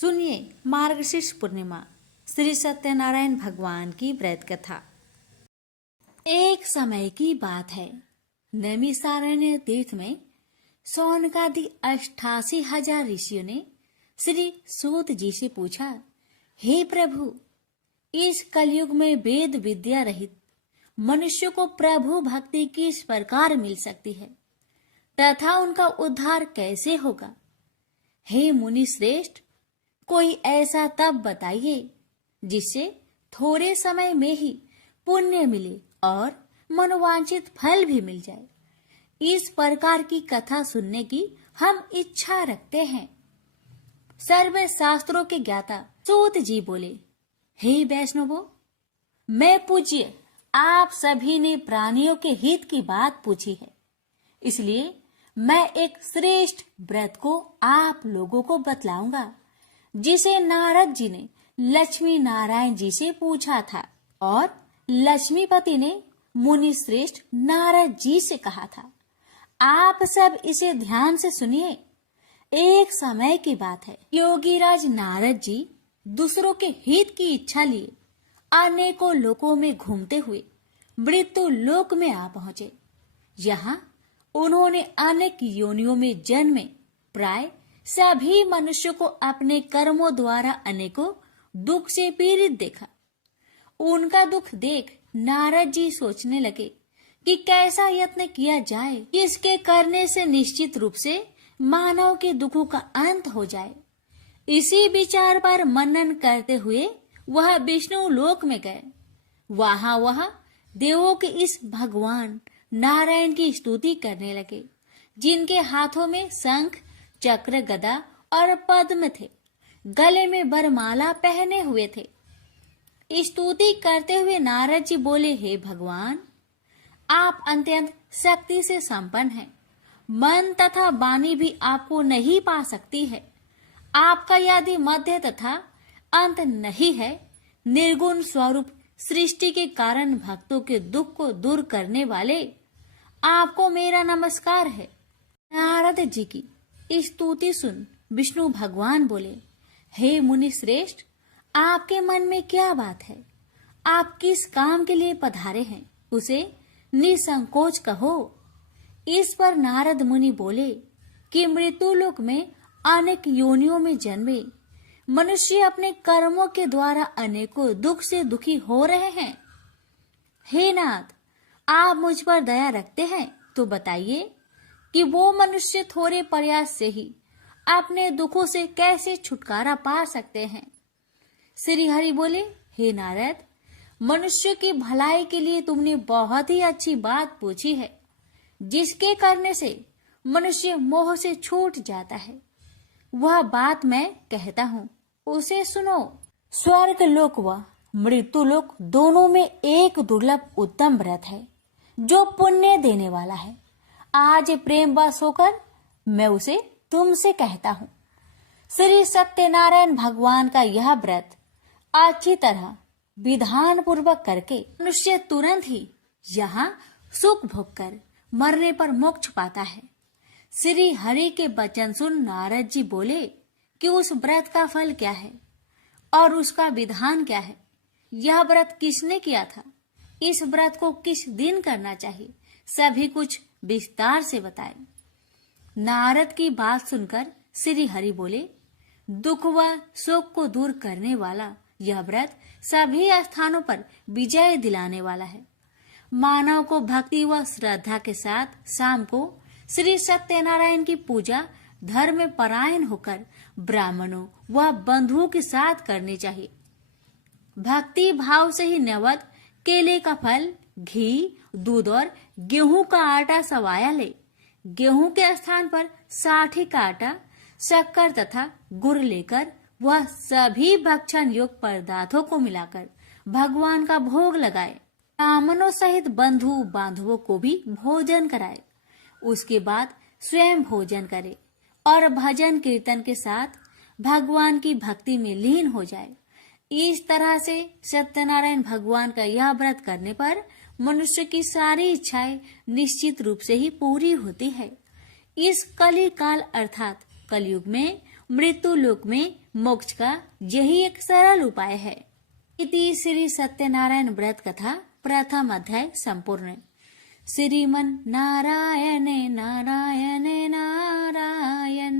सुनिए मार्गशीर्ष पूर्णिमा श्री सत्यनारायण भगवान की व्रत कथा। एक समय की बात है, नैमिषारण्य तीर्थ में सौनकादि 88,000 ऋषियों ने श्री सूत जी से पूछा, हे प्रभु, इस कलयुग में वेद विद्या रहित मनुष्य को प्रभु भक्ति किस प्रकार मिल सकती है तथा उनका उद्धार कैसे होगा। हे मुनि श्रेष्ठ, कोई ऐसा तप बताइए जिससे थोड़े समय में ही पुण्य मिले और मनोवांछित फल भी मिल जाए। इस प्रकार की कथा सुनने की हम इच्छा रखते हैं। सर्व शास्त्रों के ज्ञाता सूत जी बोले, हे वैष्णवों, मैं पूज्य आप सभी ने प्राणियों के हित की बात पूछी है, इसलिए मैं एक श्रेष्ठ व्रत को आप लोगों को बतलाऊंगा जिसे नारद जी ने लक्ष्मी नारायण जी से पूछा था और लक्ष्मीपति ने मुनि श्रेष्ठ नारद जी से कहा था। आप सब इसे ध्यान से सुनिए। एक समय की बात है, योगीराज नारद जी दूसरों के हित की इच्छा लिए अनेकों लोकों में घूमते हुए मृत्यु लोक में आ पहुंचे। यहाँ उन्होंने अनेक योनियों में जन्मे प्राय सभी मनुष्यों को अपने कर्मों द्वारा अनेकों दुख से पीड़ित देखा। उनका दुख देख नारद जी सोचने लगे कि कैसा यत्न किया जाए, इसके करने से निश्चित रूप से मानव के दुखों का अंत हो जाए। इसी विचार पर मनन करते हुए वह विष्णु लोक में गए। वहां वह देवों के इस भगवान नारायण की स्तुति करने लगे, जिनके हाथों में शंख, चक्र, गदा और पद्म थे, गले में वरमाला पहने हुए थे। स्तुति करते हुए नारद जी बोले, हे भगवान, आप अत्यंत शक्ति से संपन्न हैं। मन तथा वाणी भी आपको नहीं पा सकती है। आपका यदि मध्य तथा अंत नहीं है, निर्गुण स्वरूप सृष्टि के कारण भक्तों के दुख को दूर करने वाले, आपको मेरा नमस्कार है। नारद जी की स्तुति सुन विष्णु भगवान बोले, हे मुनि श्रेष्ठ, आपके मन में क्या बात है? आप किस काम के लिए पधारे हैं, उसे निसंकोच कहो। इस पर नारद मुनि बोले कि मृत्यु लोक में अनेक योनियों में जन्मे मनुष्य अपने कर्मों के द्वारा अनेकों दुख से दुखी हो रहे हैं। हे नाथ, आप मुझ पर दया रखते हैं तो बताइए कि वो मनुष्य थोड़े प्रयास से ही अपने दुखों से कैसे छुटकारा पा सकते हैं। श्री हरि बोले, हे नारद, मनुष्य की भलाई के लिए तुमने बहुत ही अच्छी बात पूछी है, जिसके करने से मनुष्य मोह से छूट जाता है। वह बात मैं कहता हूँ, उसे सुनो। स्वर्ग लोक व मृत्यु लोक दोनों में एक दुर्लभ उत्तम व्रत है जो पुण्य देने वाला है। आज प्रेम वश होकर मैं उसे तुमसे कहता हूँ। श्री सत्यनारायण भगवान का यह व्रत अच्छी तरह विधान पूर्वक करके मनुष्य तुरंत ही यहाँ सुख भोग कर मरने पर मोक्ष पाता है। श्री हरि के वचन सुन नारद जी बोले कि उस व्रत का फल क्या है और उसका विधान क्या है। यह व्रत किसने किया था, इस व्रत को किस दिन करना चाहिए, सभी कुछ विस्तार से बताए। नारद की बात सुनकर श्री हरि बोले, दुख व शोक को दूर करने वाला यह व्रत सभी स्थानों पर विजय दिलाने वाला है। मानव को भक्ति व श्रद्धा के साथ शाम को श्री सत्यनारायण की पूजा धर्म में परायण होकर ब्राह्मणों व बंधुओं के साथ करनी चाहिए। भक्ति भाव से ही नैवेद्य केले का फल, घी, दूध और गेहूं का आटा सवाया ले। गेहूं के स्थान पर साठी का आटा, शक्कर तथा गुड़ लेकर वह सभी भक्षण योग्य पदार्थों को मिलाकर भगवान का भोग लगाए। ब्राह्मणों सहित बंधु बांधवों को भी भोजन कराए। उसके बाद स्वयं भोजन करे और भजन कीर्तन के साथ भगवान की भक्ति में लीन हो जाए। इस तरह से सत्यनारायण भगवान का यह व्रत करने पर मनुष्य की सारी इच्छाएं निश्चित रूप से ही पूरी होती है। इस कली काल अर्थात कलयुग में मृत्यु लोक में मोक्ष का यही एक सरल उपाय है। इति श्री सत्यनारायण व्रत कथा प्रथम अध्याय संपूर्ण। श्रीमन नारायणे नारायणे नारायण,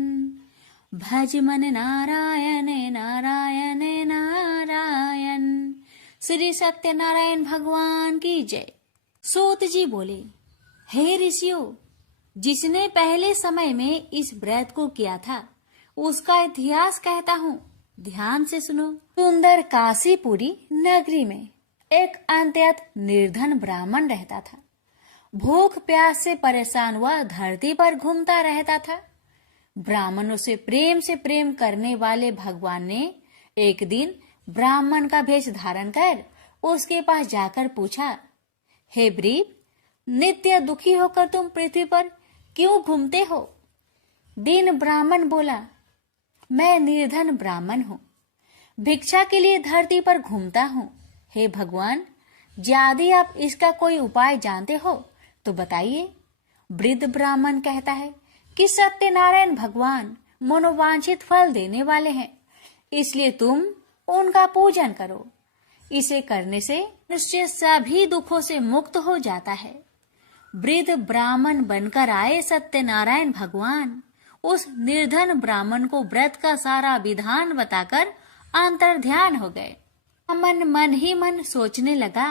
भज मन नारायणे नारायणे नारायण। श्री सत्यनारायण भगवान की जय। सूत जी बोले, हे ऋषियों, जिसने पहले समय में इस व्रत को किया था उसका इतिहास कहता हूँ, ध्यान से सुनो। सुंदर काशीपुरी नगरी में एक अत्यंत निर्धन ब्राह्मण रहता था। भूख प्यास से परेशान वह धरती पर घूमता रहता था। ब्राह्मणों से प्रेम करने वाले भगवान ने एक दिन ब्राह्मण का भेष धारण कर उसके पास जाकर पूछा, हे ब्रीप, नित्य दुखी होकर तुम पृथ्वी पर क्यों घूमते हो? दीन ब्राह्मण बोला, मैं निर्धन ब्राह्मण हूँ, भिक्षा के लिए धरती पर घूमता हूँ। हे भगवान, यदि आप इसका कोई उपाय जानते हो तो बताइए। वृद्ध ब्राह्मण कहता है कि सत्यनारायण भगवान मनोवांछित फल देने वाले हैं, इसलिए तुम उनका पूजन करो। इसे करने से निश्चय सभी दुखों से मुक्त हो जाता है। वृद्ध ब्राह्मण बनकर आए सत्यनारायण भगवान उस निर्धन ब्राह्मण को व्रत का सारा विधान बताकर अंतर्ध्यान हो गए। मन ही मन सोचने लगा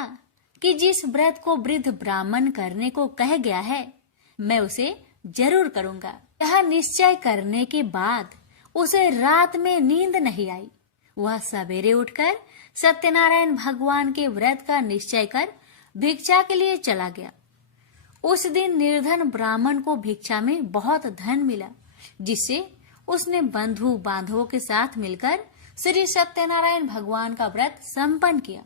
कि जिस व्रत को वृद्ध ब्राह्मण करने को कह गया है, मैं उसे जरूर करूंगा। यह निश्चय करने के बाद उसे रात में नींद नहीं आई। वह सवेरे उठकर सत्यनारायण भगवान के व्रत का निश्चय कर भिक्षा के लिए चला गया। उस दिन निर्धन ब्राह्मण को भिक्षा में बहुत धन मिला, जिससे उसने बंधु बांधवों के साथ मिलकर श्री सत्यनारायण भगवान का व्रत संपन्न किया।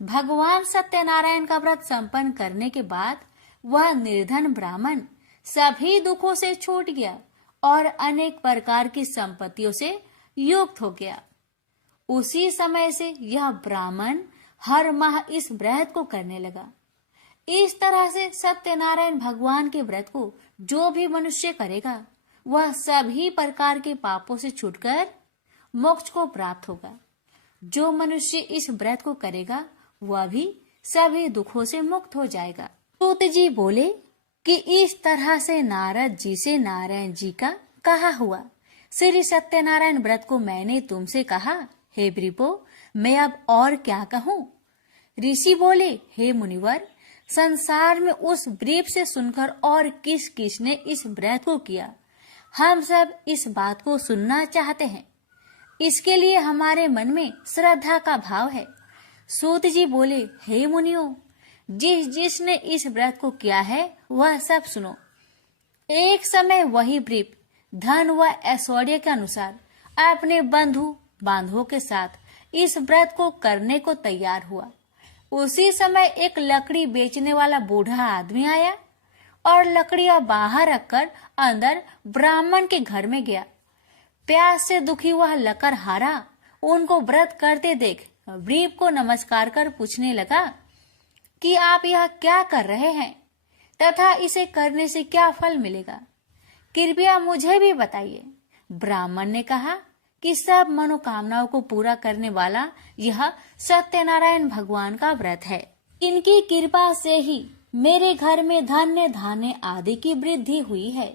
भगवान सत्यनारायण का व्रत संपन्न करने के बाद वह निर्धन ब्राह्मण सभी दुखों से छूट गया और अनेक प्रकार की संपत्तियों से युक्त हो गया। उसी समय से यह ब्राह्मण हर माह इस व्रत को करने लगा। इस तरह से सत्यनारायण भगवान के व्रत को जो भी मनुष्य करेगा वह सभी प्रकार के पापों से छूटकर मोक्ष को प्राप्त होगा। जो मनुष्य इस व्रत को करेगा वह भी सभी दुखों से मुक्त हो जाएगा। सूत जी बोले कि इस तरह से नारद जी से नारायण जी का कहा हुआ श्री सत्यनारायण व्रत को मैंने तुमसे कहा। हे ब्रीपो, मैं अब और क्या कहूँ? ऋषि बोले, हे मुनिवर, संसार में उस ब्रीप से सुनकर और किस किस ने इस व्रत को किया, हम सब इस बात को सुनना चाहते हैं। इसके लिए हमारे मन में श्रद्धा का भाव है। सूत जी बोले, हे मुनियों, जिसने इस व्रत को किया है वह सब सुनो। एक समय वही ब्रीप धन व ऐश्वर्य के अनुसार अपने बंधु बांधवों के साथ इस व्रत को करने को तैयार हुआ। उसी समय एक लकड़ी बेचने वाला बूढ़ा आदमी आया और लकड़ियां बाहर रखकर अंदर ब्राह्मण के घर में गया। प्यास से दुखी वह लकड़हारा उनको व्रत करते देख ब्रीप को नमस्कार कर पूछने लगा कि आप यह क्या कर रहे हैं तथा इसे करने से क्या फल मिलेगा, कृपया मुझे भी बताइए। ब्राह्मण ने कहा कि सब मनोकामनाओं को पूरा करने वाला यह सत्यनारायण भगवान का व्रत है। इनकी कृपा से ही मेरे घर में धन्य धान्य आदि की वृद्धि हुई है।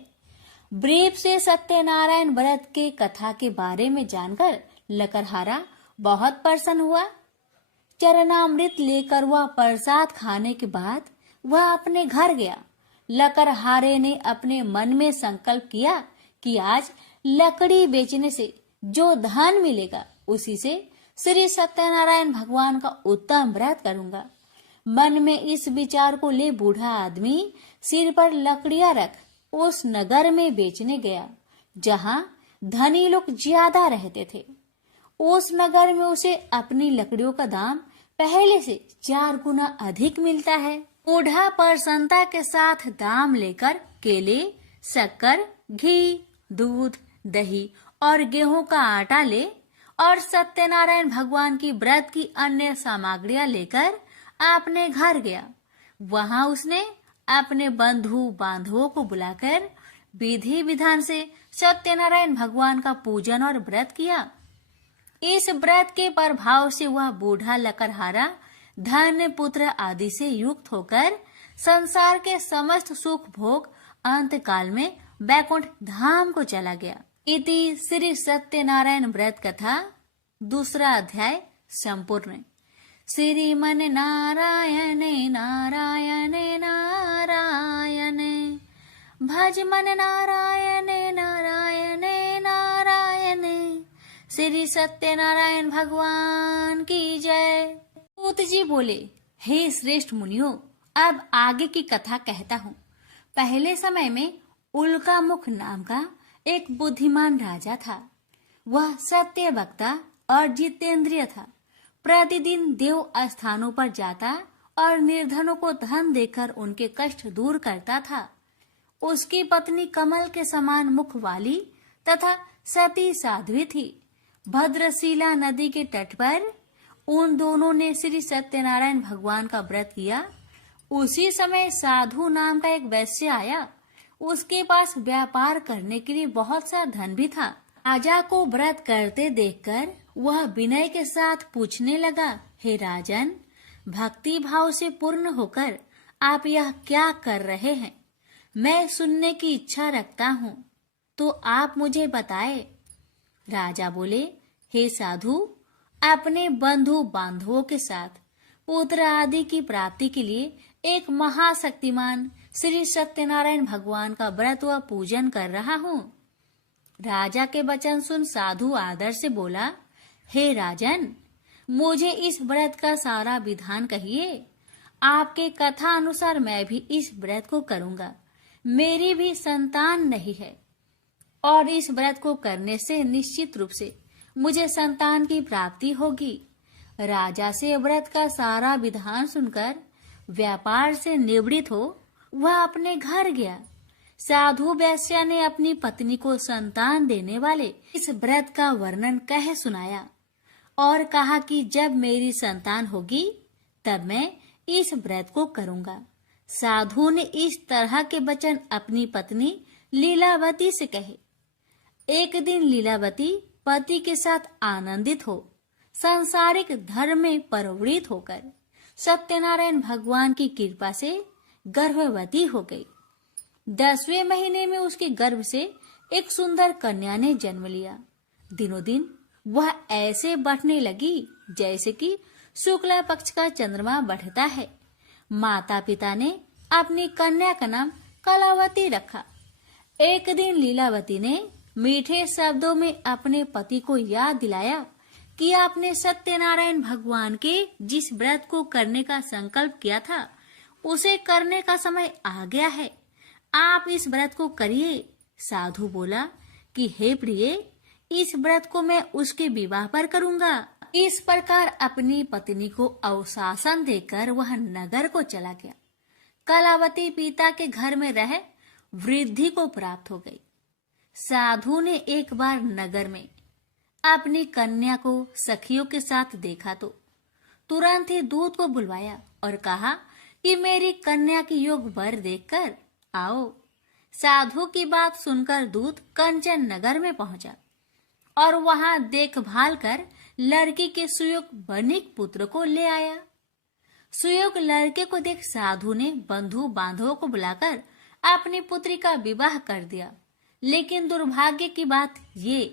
ब्रीप से सत्यनारायण व्रत के कथा के बारे में जानकर लकड़हारा बहुत प्रसन्न हुआ। चरणामृत लेकर वह प्रसाद खाने के बाद वह अपने घर गया। लकड़हारे ने अपने मन में संकल्प किया कि आज लकड़ी बेचने से जो धन मिलेगा उसी से श्री सत्यनारायण भगवान का उत्तम व्रत करूंगा। मन में इस विचार को ले बूढ़ा आदमी सिर पर लकड़ियां रख उस नगर में बेचने गया जहां धनी लोग ज्यादा रहते थे। उस नगर में उसे अपनी लकड़ियों का दाम पहले से 4 गुना अधिक मिलता है। बूढ़ा प्रसन्नता के साथ दाम लेकर केले, शक्कर, घी, दूध, दही और गेहूं का आटा ले और सत्यनारायण भगवान की व्रत की अन्य सामग्रियां लेकर अपने घर गया। वहां उसने अपने बंधु बांधवों को बुलाकर विधि विधान से सत्यनारायण भगवान का पूजन और व्रत किया। इस व्रत के प्रभाव से वह बूढ़ा लकड़हारा धन पुत्र आदि से युक्त होकर संसार के समस्त सुख भोग अंत काल में बैकुंठ धाम को चला गया। इति श्री सत्यनारायण व्रत कथा 2 अध्याय संपूर्ण। श्रीमन नारायण नारायण नारायण भज मन नारायण नारायण नारायण। श्री सत्यनारायण भगवान की जय। सूत जी बोले, हे श्रेष्ठ मुनियों, अब आगे की कथा कहता हूँ। पहले समय में उल्का मुख नाम का एक बुद्धिमान राजा था। वह सत्य वक्ता और जितेंद्रिय था। प्रतिदिन देव स्थानों पर जाता और निर्धनों को धन देकर उनके कष्ट दूर करता था। उसकी पत्नी कमल के समान मुख वाली तथा सती साध्वी थी। भद्रशिला नदी के तट पर उन दोनों ने श्री सत्यनारायण भगवान का व्रत किया। उसी समय साधु नाम का एक वैश्य आया। उसके पास व्यापार करने के लिए बहुत सा धन भी था। राजा को व्रत करते देखकर वह विनय के साथ पूछने लगा, हे राजन, भक्ति भाव से पूर्ण होकर आप यह क्या कर रहे हैं? मैं सुनने की इच्छा रखता हूँ, तो आप मुझे बताए। राजा बोले, हे साधु, अपने बंधु बांधवों के साथ पुत्र आदि की प्राप्ति के लिए एक महाशक्तिमान श्री सत्यनारायण भगवान का व्रत व पूजन कर रहा हूँ। राजा के वचन सुन साधु आदर से बोला, हे राजन, मुझे इस व्रत का सारा विधान कहिए। आपके कथा अनुसार मैं भी इस व्रत को करूँगा। मेरी भी संतान नहीं है और इस व्रत को करने से निश्चित रूप से मुझे संतान की प्राप्ति होगी। राजा से व्रत का सारा विधान सुनकर व्यापार से निवृत्त हो वह अपने घर गया। साधु वैश्य ने अपनी पत्नी को संतान देने वाले इस व्रत का वर्णन कह सुनाया और कहा कि जब मेरी संतान होगी तब मैं इस व्रत को करूंगा। साधु ने इस तरह के वचन अपनी पत्नी लीलावती से कहे। एक दिन लीलावती पति के साथ आनंदित हो सांसारिक धर्म में प्रवृत्त होकर सत्यनारायण भगवान की कृपा से गर्भवती हो गई। 10वें महीने में उसके गर्भ से एक सुंदर कन्या ने जन्म लिया। दिनों दिन वह ऐसे बढ़ने लगी जैसे कि शुक्ला पक्ष का चंद्रमा बढ़ता है। माता पिता ने अपनी कन्या का नाम कलावती रखा। एक दिन लीलावती ने मीठे शब्दों में अपने पति को याद दिलाया कि आपने सत्यनारायण भगवान के जिस व्रत को करने का संकल्प किया था उसे करने का समय आ गया है। आप इस व्रत को करिए। साधु बोला कि हे प्रिय, इस व्रत को मैं उसके विवाह पर करूंगा। इस प्रकार अपनी पत्नी को अवशासन देकर वह नगर को चला गया। कलावती पिता के घर में रह वृद्धि को प्राप्त हो गई। साधु ने एक बार नगर में अपनी कन्या को सखियों के साथ देखा तो तुरंत ही दूत को बुलवाया और कहा कि मेरी कन्या की योग वर देखकर आओ। साधु की बात सुनकर दूत कंचन नगर में पहुंचा और वहां देखभाल कर लड़की के सुयोग बनिक पुत्र को ले आया। सुयोग लड़के को देख साधु ने बंधु बांधवों को बुलाकर अपनी पुत्री का विवाह कर दिया। लेकिन दुर्भाग्य की बात ये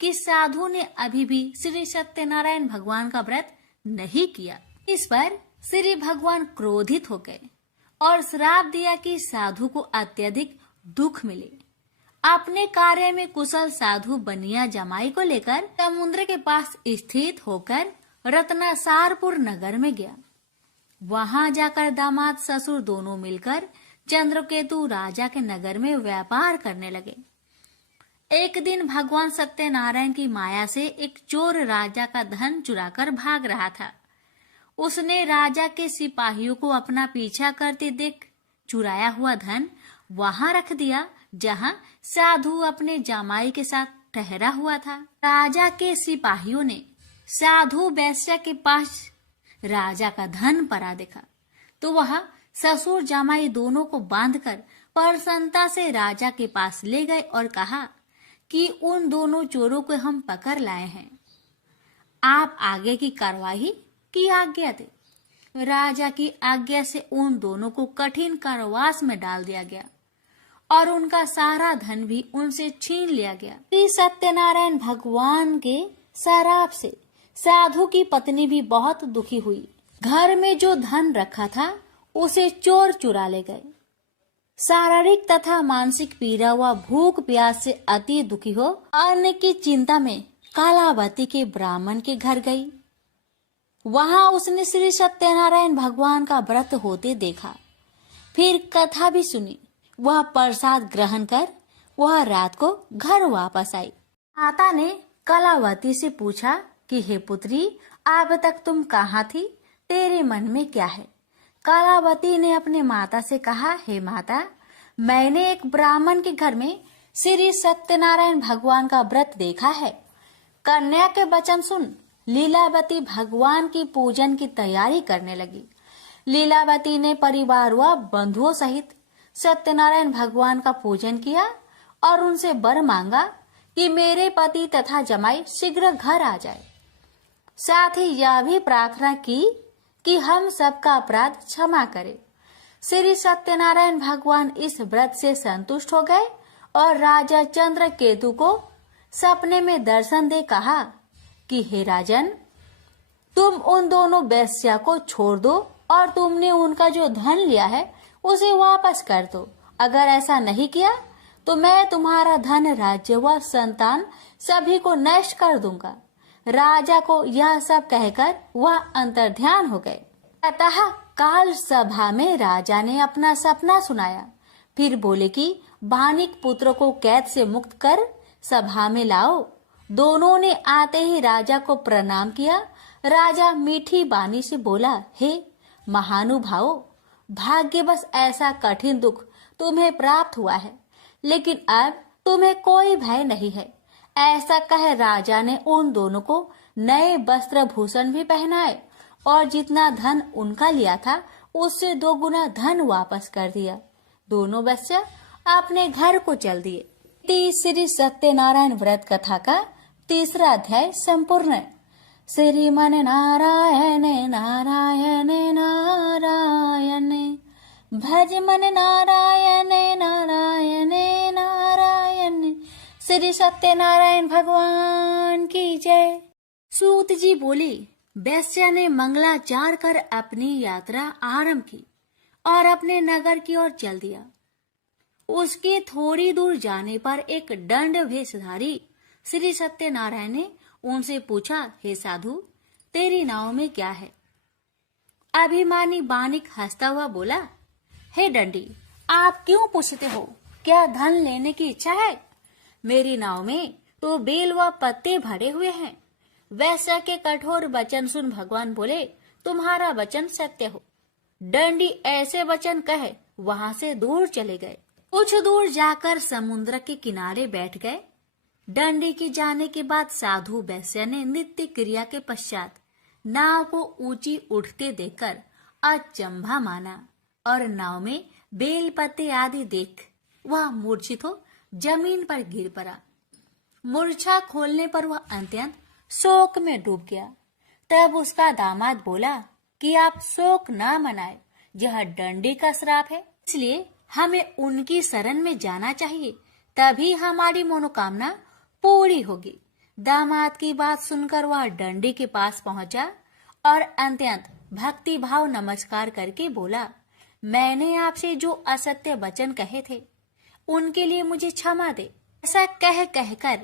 कि साधु ने अभी भी श्री सत्यनारायण भगवान का व्रत नहीं किया। इस पर श्री भगवान क्रोधित हो गए और श्राप दिया कि साधु को अत्यधिक दुख मिले। अपने कार्य में कुशल साधु बनिया जमाई को लेकर समुद्र के पास स्थित होकर रत्नासारपुर नगर में गया। वहां जाकर दामाद ससुर दोनों मिलकर चंद्रकेतु राजा के नगर में व्यापार करने लगे। एक दिन भगवान सत्यनारायण की माया से एक चोर राजा का धन चुराकर भाग रहा था। उसने राजा के सिपाहियों को अपना पीछा करते देख चुराया हुआ धन वहां रख दिया जहां साधु अपने जामाई के साथ ठहरा हुआ था। राजा के सिपाहियों ने साधु वैश्य के पास राजा का धन पड़ा देखा तो वह ससुर जामाई दोनों को बांधकर प्रसन्नता से राजा के पास ले गए और कहा कि उन दोनों चोरों को हम पकड़ लाए हैं। आप आगे की कार्रवाई की आज्ञा दे। राजा की आज्ञा से उन दोनों को कठिन कारावास में डाल दिया गया और उनका सारा धन भी उनसे छीन लिया गया। श्री सत्यनारायण भगवान के शराप से साधु की पत्नी भी बहुत दुखी हुई। घर में जो धन रखा था उसे चोर चुरा ले गए। शारीरिक तथा मानसिक पीड़ा व भूख प्यास से अति दुखी हो अन्न की चिंता में कालावती के ब्राह्मण के घर गई। वहां उसने श्री सत्यनारायण भगवान का व्रत होते देखा। फिर कथा भी सुनी। वह प्रसाद ग्रहण कर वह रात को घर वापस आई। माता ने कलावती से पूछा कि हे पुत्री, अब तक तुम कहाँ थी? तेरे मन में क्या है? कलावती ने अपने माता से कहा, हे माता, मैंने एक ब्राह्मण के घर में श्री सत्यनारायण भगवान का व्रत देखा है। कन्या के वचन सुन लीलावती भगवान की पूजन की तैयारी करने लगी। लीलावती ने परिवार व बंधुओं सहित सत्यनारायण भगवान का पूजन किया और उनसे वर मांगा कि मेरे पति तथा जमाई शीघ्र घर आ जाए। साथ ही यह भी प्रार्थना की कि हम सबका अपराध क्षमा करे। श्री सत्यनारायण भगवान इस व्रत से संतुष्ट हो गए और राजा चंद्रकेतु को सपने में दर्शन दे कहा कि हे राजन, तुम उन दोनों वेश्या को छोड़ दो और तुमने उनका जो धन लिया है उसे वापस कर दो। अगर ऐसा नहीं किया तो मैं तुम्हारा धन, राज्य व संतान सभी को नष्ट कर दूंगा। राजा को यह सब कहकर वह अंतर्ध्यान हो गए। अतः काल सभा में राजा ने अपना सपना सुनाया। फिर बोले कि बानिक पुत्र को कैद से मुक्त कर सभा में लाओ। दोनों ने आते ही राजा को प्रणाम किया। राजा मीठी बानी से बोला, हे महानुभावो, भाग्यवश ऐसा कठिन दुख तुम्हें प्राप्त हुआ है, लेकिन अब तुम्हें कोई भय नहीं है। ऐसा कह राजा ने उन दोनों को नए वस्त्र भूषण भी पहनाए और जितना धन उनका लिया था उससे 2 गुना धन वापस कर दिया। दोनों वेश्या अपने घर को चल दिए। श्री सत्यनारायण व्रत कथा का 3रा अध्याय संपूर्ण। श्रीमन नारायण नारायण नारायण, भज मन नारायण नारायण नारायण। श्री सत्यनारायण भगवान की जय। सूत जी बोली, वेश्या ने मंगलाचार कर अपनी यात्रा आरंभ की और अपने नगर की ओर चल दिया। उसके थोड़ी दूर जाने पर एक दंड वेशधारी श्री सत्यनारायण ने उनसे पूछा, हे साधु, तेरी नाव में क्या है? अभिमानी बानिक हंसता हुआ बोला, हे दंडी, आप क्यों पूछते हो? क्या धन लेने की इच्छा है? मेरी नाव में तो बेल व पत्ते भरे हुए हैं। वैसा के कठोर वचन सुन भगवान बोले, तुम्हारा वचन सत्य हो। दंडी ऐसे वचन कहे वहां से दूर चले गए। कुछ दूर जाकर समुद्र के किनारे बैठ गए। दंडी के जाने के बाद साधु वैश्य ने नित्य क्रिया के पश्चात नाव को ऊंची उठते देखकर अचंभा माना और नाव में बेल पत्ते आदि देख वह मूर्छित हो जमीन पर गिर पड़ा। मूर्छा खोलने पर वह अत्यंत शोक में डूब गया। तब उसका दामाद बोला कि आप शोक न मनाए, यह दंडी का श्राप है, इसलिए हमें उनकी शरण में जाना चाहिए, तभी हमारी मनोकामना पूरी होगी। दामाद की बात सुनकर वह दंडी के पास पहुंचा और अत्यंत भक्ति भाव नमस्कार करके बोला, मैंने आपसे जो असत्य वचन कहे थे उनके लिए मुझे क्षमा दे। ऐसा कहकर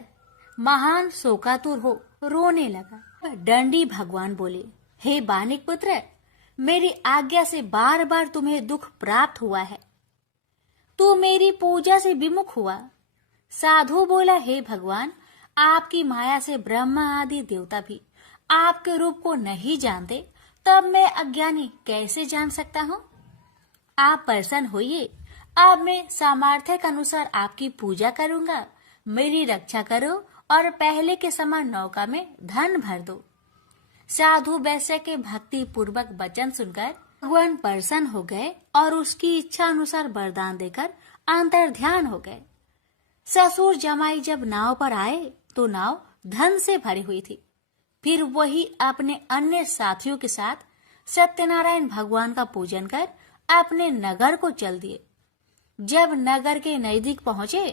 महान शोकातुर हो रोने लगा। दंडी भगवान बोले, हे बानिक पुत्र, मेरी आज्ञा से बार बार तुम्हें दुख प्राप्त हुआ है, तू मेरी पूजा से विमुख हुआ। साधु बोला, हे भगवान, आपकी माया से ब्रह्मा आदि देवता भी आपके रूप को नहीं जानते, तब मैं अज्ञानी कैसे जान सकता हूँ? आप प्रसन्न होइए, अब मैं सामर्थ्य के अनुसार आपकी पूजा करूंगा। मेरी रक्षा करो और पहले के समान नौका में धन भर दो। साधु वैश्य के भक्ति पूर्वक वचन सुनकर भगवान प्रसन्न हो गए और उसकी इच्छा अनुसार वरदान देकर अंतर्ध्यान हो गए। ससुर जमाई जब नाव पर आए तो नाव धन से भरी हुई थी। फिर वही अपने अन्य साथियों के साथ सत्यनारायण भगवान का पूजन कर अपने नगर को चल दिए। जब नगर के नजदीक पहुंचे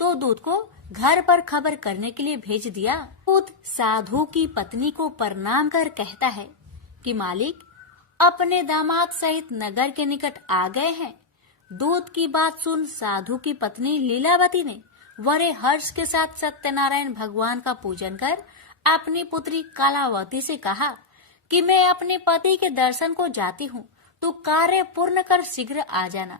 तो दूत को घर पर खबर करने के लिए भेज दिया। दूत साधु की पत्नी को प्रणाम कर कहता है कि मालिक अपने दामाद सहित नगर के निकट आ गए हैं। दूत की बात सुन साधु की पत्नी लीलावती ने बड़े हर्ष के साथ सत्यनारायण भगवान का पूजन कर अपनी पुत्री कलावती से कहा कि मैं अपने पति के दर्शन को जाती हूँ, तो कार्य पूर्ण कर शीघ्र आ जाना।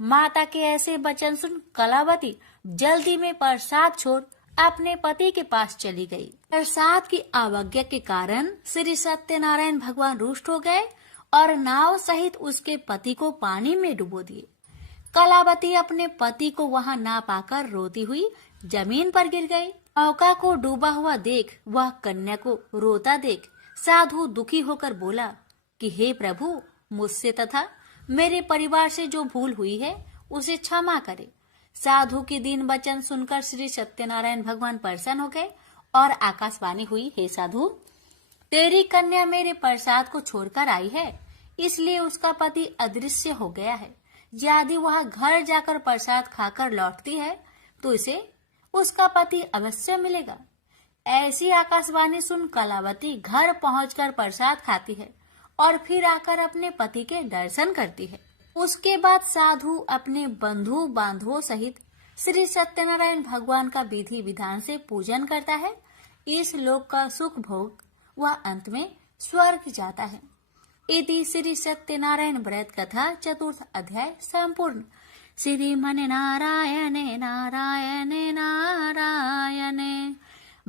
माता के ऐसे वचन सुन कलावती जल्दी में प्रसाद छोड़ अपने पति के पास चली गई। प्रसाद की अवज्ञा के कारण श्री सत्यनारायण भगवान रुष्ट हो गए और नाव सहित उसके पति को पानी में डुबो दिए। कलावती अपने पति को वहां ना पाकर रोती हुई जमीन पर गिर गई। नौका को डूबा हुआ देख वह कन्या को रोता देख साधु दुखी होकर बोला कि हे प्रभु, मुझसे तथा मेरे परिवार से जो भूल हुई है उसे क्षमा करे। साधु के दीन वचन सुनकर श्री सत्यनारायण भगवान प्रसन्न हो गए और आकाशवाणी हुई, हे साधु, तेरी कन्या मेरे प्रसाद को छोड़कर आई है, इसलिए उसका पति अदृश्य हो गया है। यदि वह घर जाकर प्रसाद खाकर लौटती है तो इसे उसका पति अवश्य मिलेगा। ऐसी आकाशवाणी सुन कलावती घर पहुंचकर प्रसाद खाती है और फिर आकर अपने पति के दर्शन करती है। उसके बाद साधु अपने बंधु बांधवों सहित श्री सत्यनारायण भगवान का विधि विधान से पूजन करता है। इस लोक का सुख भोग वह अंत में स्वर्ग जाता है। इति श्री सत्यनारायण व्रत कथा चतुर्थ अध्याय संपूर्ण। श्रीमन नारायणे नारायणे नारायणे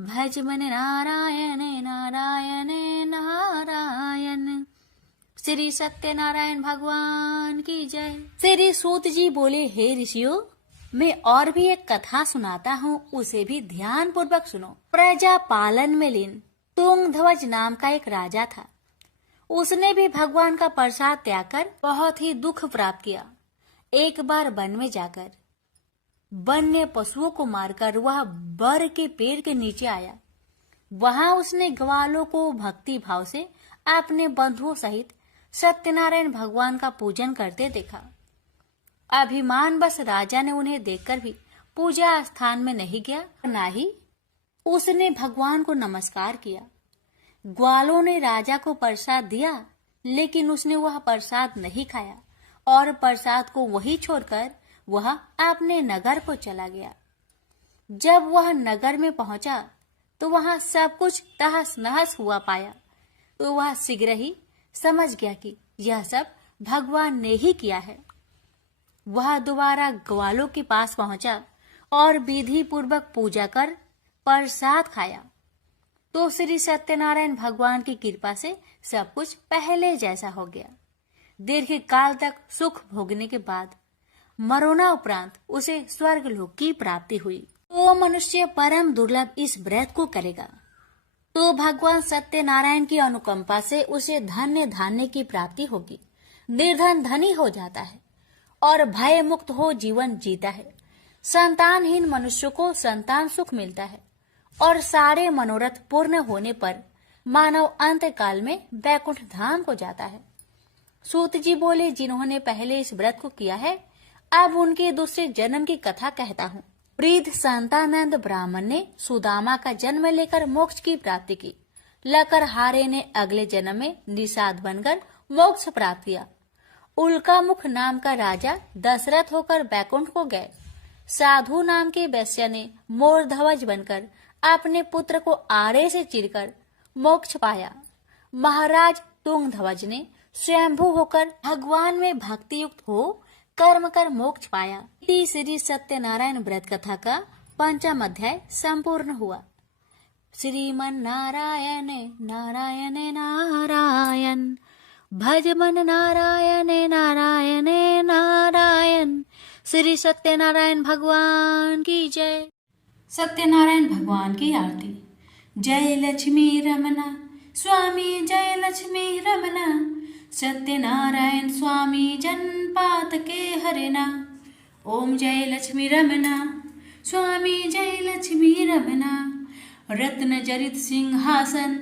भज मन नारायणे नारायणे नारायण। श्री सत्यनारायण भगवान की जय। श्री सूत जी बोले, हे ऋषियों, मैं और भी एक कथा सुनाता हूँ, उसे भी ध्यान पूर्वक सुनो। प्रजा पालन में लीन तुंगध्वज नाम का एक राजा था। उसने भी भगवान का प्रसाद त्याग कर बहुत ही दुख प्राप्त किया। एक बार वन में जाकर वन्य पशुओं को मारकर वह बर के पेड़ के नीचे आया। वहां उसने ग्वालों को भक्ति भाव से अपने बंधुओं सहित सत्यनारायण भगवान का पूजन करते देखा। अभिमानवश राजा ने उन्हें देखकर भी पूजा स्थान में नहीं गया, न ही उसने भगवान को नमस्कार किया। ग्वालों ने राजा को प्रसाद दिया, लेकिन उसने वह प्रसाद नहीं खाया और प्रसाद को वही छोड़कर वह अपने नगर को चला गया। जब वह नगर में पहुंचा तो वहां सब कुछ तहस नहस हुआ पाया, तो वह शीघ्र ही समझ गया कि यह सब भगवान ने ही किया है। वह दोबारा ग्वालों के पास पहुंचा और विधि पूर्वक पूजा कर प्रसाद खाया, तो श्री सत्यनारायण भगवान की कृपा से सब कुछ पहले जैसा हो गया। दीर्घ काल तक सुख भोगने के बाद मरोना उपरांत उसे स्वर्ग लोक की प्राप्ति हुई। तो मनुष्य परम दुर्लभ इस व्रत को करेगा तो भगवान सत्यनारायण की अनुकंपा से उसे धन्य धान्य की प्राप्ति होगी। निर्धन धनी हो जाता है और भय मुक्त हो जीवन जीता है। संतानहीन मनुष्य को संतान सुख मिलता है और सारे मनोरथ पूर्ण होने पर मानव अंत काल में वैकुंठ धाम को जाता है। सूत जी बोले, जिन्होंने पहले इस व्रत को किया है, अब उनके दूसरे जन्म की कथा कहता हूँ। वृद्ध संतानंद ब्राह्मण ने सुदामा का जन्म लेकर मोक्ष की प्राप्ति की। लकरहारे ने अगले जन्म में निषाद बनकर मोक्ष प्राप्त किया। उल्कामुख नाम का राजा दशरथ होकर बैकुंठ को गए। साधु नाम के वैश्य ने मोरध्वज बनकर अपने पुत्र को आरे से चीरकर मोक्ष पाया। महाराज तुंगध्वज ने स्वयंभू होकर भगवान में भक्ति युक्त हो कर्म कर मोक्ष पाया। श्री सत्यनारायण व्रत कथा का 5वां अध्याय संपूर्ण हुआ। श्रीमन नारायण नारायण नारायण भज मन नारायण नारायण नारायण। श्री सत्यनारायण भगवान की जय। सत्यनारायण भगवान की आरती। जय लक्ष्मी रमना स्वामी, जय लक्ष्मी रमना। सत्यनारायण स्वामी जन पात के हरिना। ओम जय लक्ष्मी रमना स्वामी जय लक्ष्मी रमना। रत्न जरित सिंहासन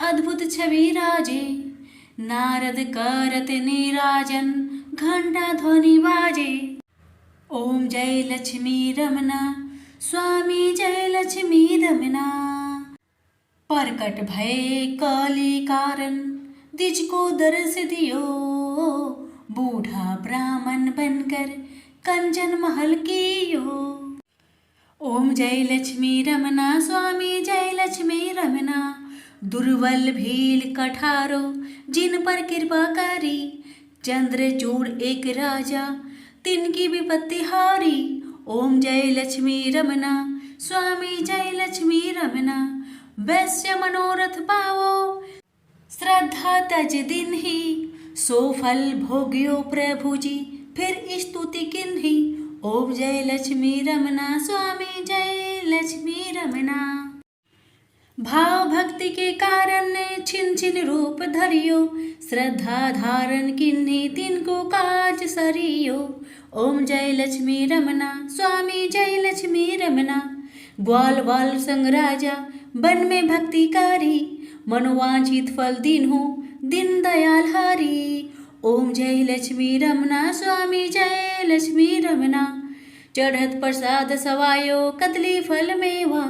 अद्भुत छवि राजे, नारद करत नीराजन घंटा ध्वनि बाजे। ओम जय लक्ष्मी रमना, स्वामी जय लक्ष्मी रमना। प्रकट भय काली कारण द्विज को दर्श दियो, बूढ़ा ब्राह्मण बनकर कंचन महल कियो। ओम जय लक्ष्मी रमना, स्वामी जय लक्ष्मी रमना। दुर्बल भील कठारो जिन पर कृपा करी, चंद्रचूड़ एक राजा तिनकी विपत्ति हारी। ओम जय लक्ष्मी रमना, स्वामी जय लक्ष्मी रमना। वैश्य मनोरथ पावो श्रद्धा तज दिन ही, सो फल भोग्यो प्रभु जी फिर स्तुति किन्ही। ओम जय लक्ष्मी रमना, स्वामी जय लक्ष्मी रमना। भाव भक्ति के कारण ने छिन छिन रूप धरियो, श्रद्धा धारण किन्ही तिनको काज सरियो। ओम जय लक्ष्मी रमना, स्वामी जय लक्ष्मी रमना। ग्वाल वाल संग राजा वन में भक्ति कारी, मनोवांछित फल दीन्हो दिन दयाल हारी। ओम जय लक्ष्मी रमना, स्वामी जय लक्ष्मी रमना। चढ़त प्रसाद सवायो कदली फल मेवा,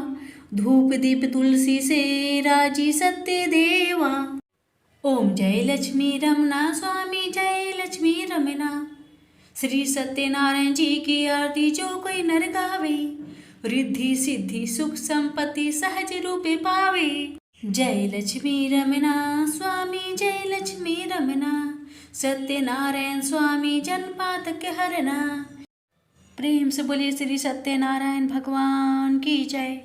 धूप दीप तुलसी से राजी सत्य देवा। ओम जय लक्ष्मी रमना, स्वामी जय लक्ष्मी रमना। श्री सत्यनारायण जी की आरती जो कोई नर गावे, रिद्धि सिद्धि सुख संपत्ति सहज रूपे पावे। जय लक्ष्मी रमना, स्वामी जय लक्ष्मी रमना। सत्यनारायण स्वामी जनपातक हरना। प्रेम से बोलिए श्री सत्यनारायण भगवान की जय।